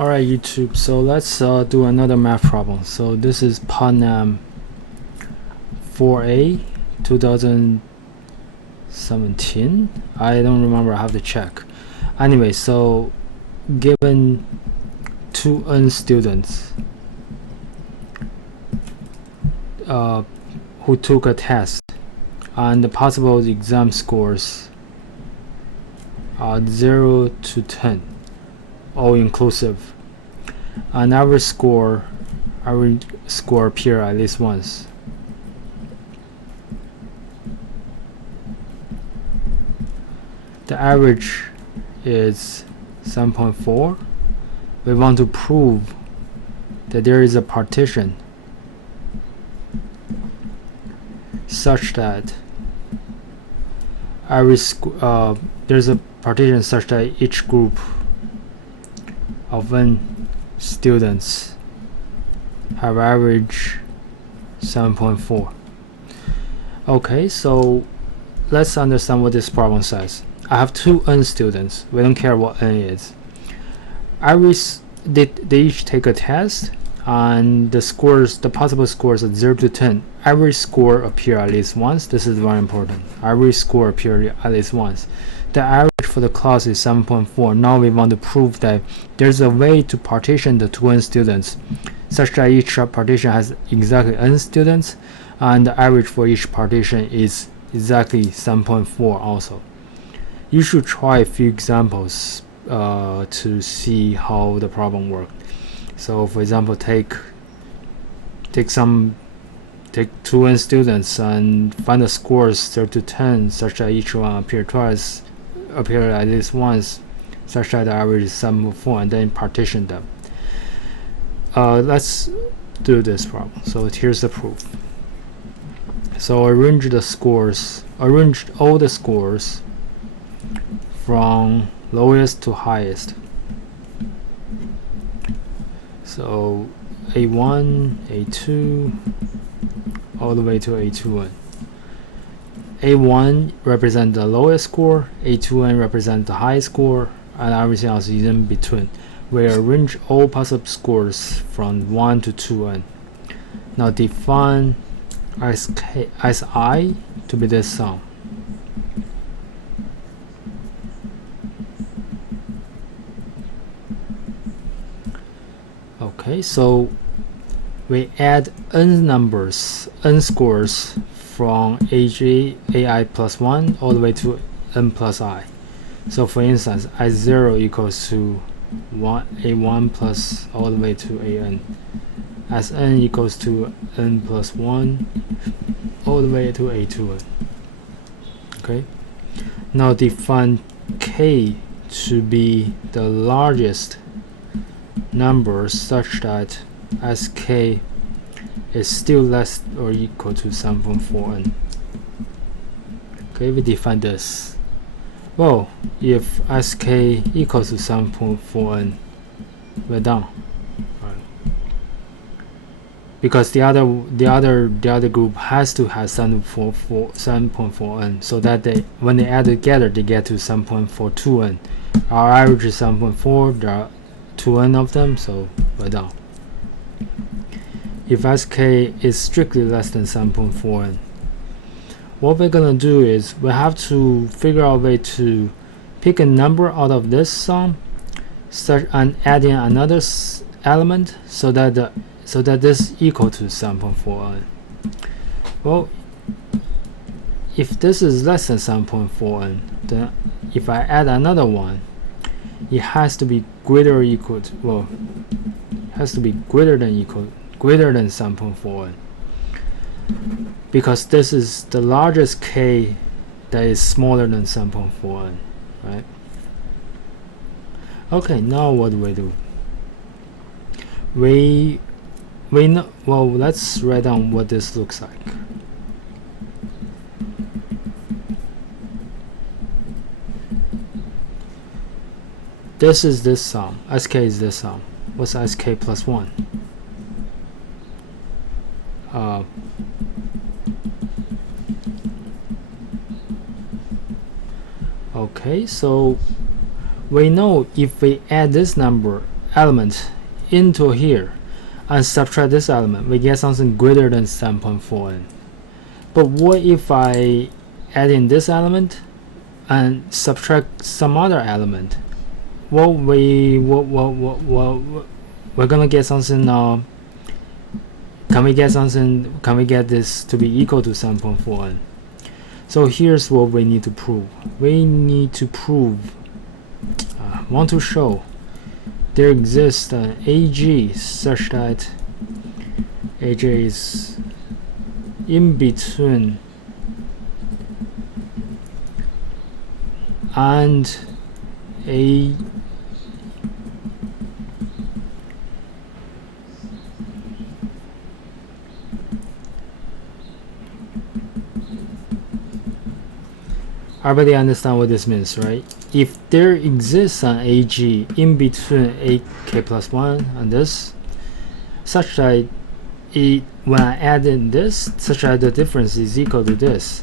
Alright YouTube, so let's do another math problem. So this is Putnam 4A 2017. I don't remember, I have to check. Anyway, so given 2N students who took a test and the possible exam scores are 0 to 10, all inclusive. An average score appear at least once. The average is 7.4. We want to prove that there is a partition such that there's a partition such that each group of N students have average 7.4. Okay, so let's understand what this problem says. I have 2 N students. We don't care what N is. They each take a test, and the possible scores are 0 to 10. Average score appear at least once. This is very important. Average score appear at least once. The average for the class is 7.4. Now we want to prove that there's a way to partition the 2 N students such that each partition has exactly N students, and the average for each partition is exactly 7.4 also. You should try a few examples to see how the problem works. So for example, take 2 N students and find the scores 0 to 10 such that each one appear at least once, such that the average is 7.4, and then partition them. Let's do this problem. So here's the proof. So arrange all the scores from lowest to highest. So A1, A2, all the way to A2N. A1 represents the lowest score, A2N represents the highest score, and everything else is in between. We arrange all possible scores from 1 to 2N. Now define Si to be this sum. Okay, so we add N scores from AI plus 1 all the way to N plus I. So for instance, I0 equals to A1 plus all the way to AN. As N equals to N plus 1 all the way to A2N. Okay, now define K to be the largest number such that Sk is still less or equal to 7.4N. Okay, we define this. Well, if Sk equals to 7.4N, we're done. Right. Because the other group has to have 7.4N, so that when they add together they get to 7.42N. Our average is 7.4. There are 2N of them, so we're done. If Sk is strictly less than 7.4N, what we're gonna do is we have to figure out a way to pick a number out of this sum, and add in another element so that this is equal to 7.4N. Well, if this is less than 7.4N, then if I add another one, it has to be greater or equal to, well, it has to be greater than 7.4N, because this is the largest K that is smaller than 7.4N, right? Okay, now what do we do? We know, well, let's write down what this looks like. This is this sum. Sk is this sum. What's Sk plus 1? Okay, so we know if we add this number element into here and subtract this element, we get something greater than 7.4n. But what if I add in this element and subtract some other element? Well, we're gonna get something. Can we get something? Can we get this to be equal to 7.4n? So here's what we need to prove. We need to prove. Want to show there exists an AG such that AG is in between and a everybody understand what this means, right? If there exists an AG in between AK plus 1 and this, such that when I add in this, such that the difference is equal to this,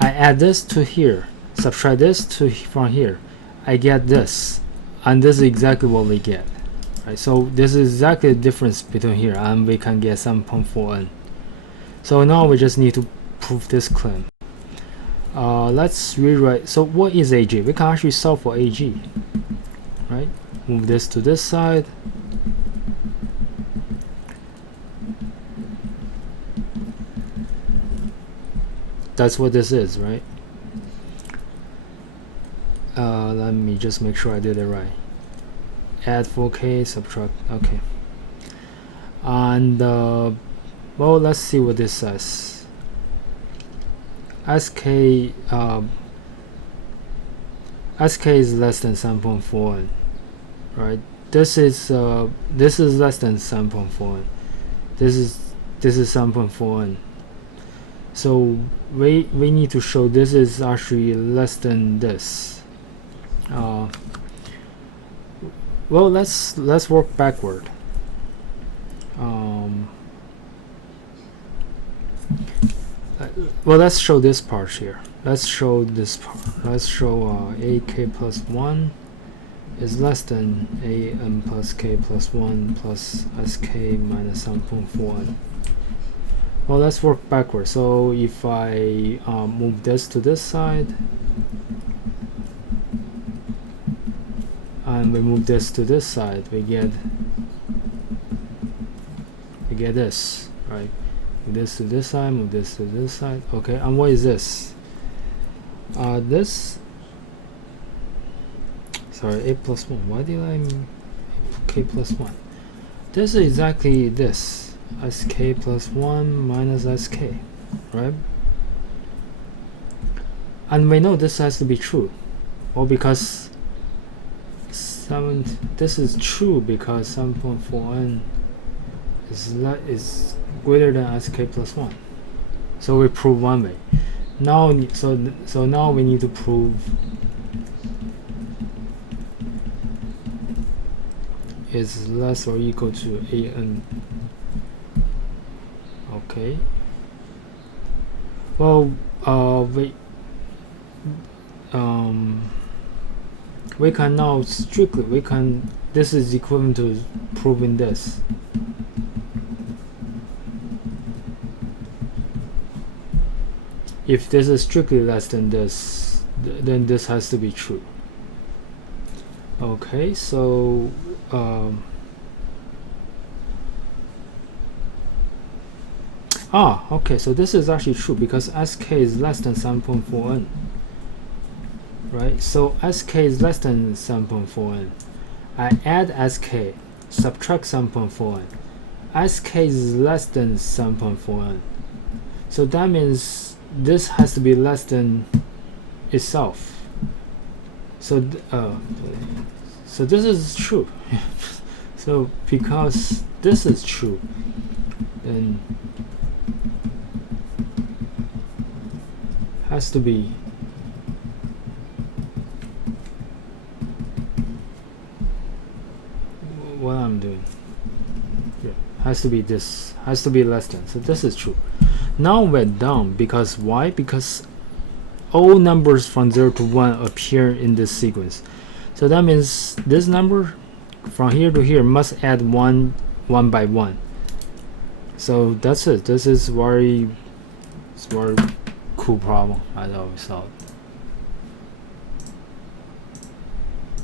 I add this to here, subtract this from here, I get this, and this is exactly what we get, right? So this is exactly the difference between here, and we can get 7.4n. So now we just need to prove this claim. Let's rewrite. So what is AG? We can actually solve for AG, right? Move this to this side. That's what this is, right? Let me just make sure I did it right. Add 4k, subtract, okay. And well, let's see what this says. SK is less than 7.4, right? This is less than 7.4. This is 7.4. So we need to show this is actually less than this. Well, let's work backward. Well, let's show this part here. Let's show this part. Let's show AK plus 1 is less than AM plus K plus 1 plus SK minus 7.4. Well, let's work backwards. So if I move this to this side and we move this to this side, we get this, right? Move this to this side, move this to this side. Okay, and what is this? This, sorry, A plus 1. Why did I mean K plus 1? This is exactly this. SK plus 1 minus SK, right? And we know this has to be true. Well, because this is true because 7.4n is greater than SK plus 1. So we prove one way. Now, so now we need to prove is less or equal to AN. Okay. Well, we can now strictly this is equivalent to proving this. If this is strictly less than this, then this has to be true. Okay, so okay, so this is actually true because SK is less than 7.4n, right? So SK is less than 7.4n. I add SK, subtract 7.4n. SK is less than 7.4n. So that means this has to be less than itself. So so this is true. So because this is true, then has to be what I'm doing. Yeah, has to be this, has to be less than. So this is true. Now we're done because why? Because all numbers from 0 to 1 appear in this sequence. So that means this number from here to here must add one by one. So that's it. This is very cool problem I always solved.